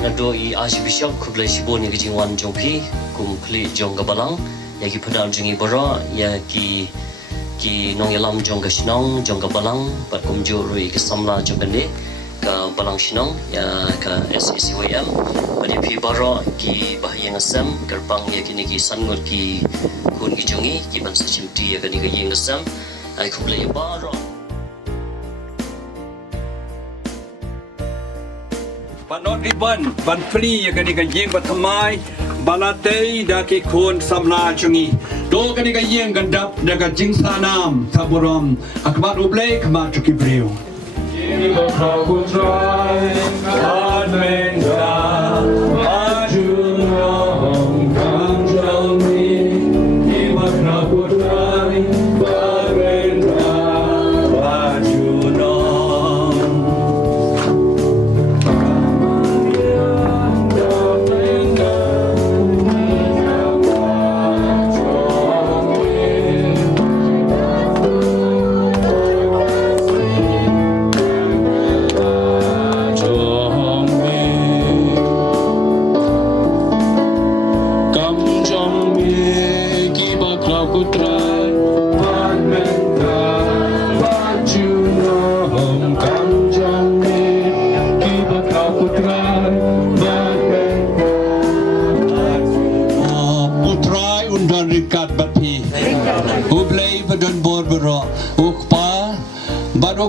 ngado I archbishop kublai sibon yang jingwan jongki kum kli jong gabalang ya ki padal jingi bora ya ki nong yalam jong gashnong jong gabalang pat kum jo rui ke samla jong gande ka balang shinong ya ka SCWM pada pi bora ki bahaya ngasam gerbang ya kini ki sangot ki kun ki jongi ki ban Sacym ti ya kani ka Iing ngasam ai kublai bora Panot riban, ban fli ya kani ka Iing batamai, balatei da ki kun samla chungi. Do kani ka Iing gandap da ka jing sanam taburam, akmat ublay kamat chuki breu. Iing bakau try, Mynha, ajunong kanjami, Iing bakau try, Mynha, ajunong.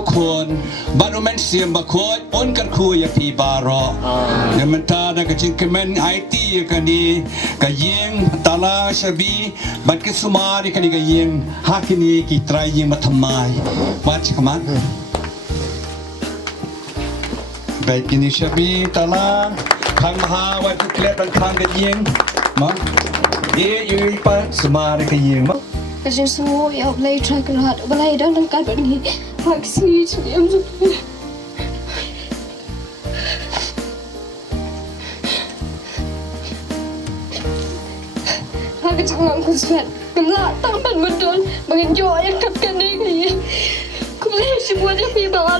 Kon baru men siam bakot on kar ku ya pi baro ngamenta da ka cingkemen Aiti ya kani ka Iing tala shabi bat ke sumari kani ka Iing hakini ki trai Iing matamai bat kaman baik ini shabi tala kang maha wat klet dan kang ka Iing ma ye pa sumari ka Iing ma Kasi semua yang boleh try keluar, boleh dah lengkap begini. Vaksin yang sudah. Aku jangan kusat, kemelak tampan betul, mengenjau yang kapkan dia kaya. Aku boleh semua dia pergi bawa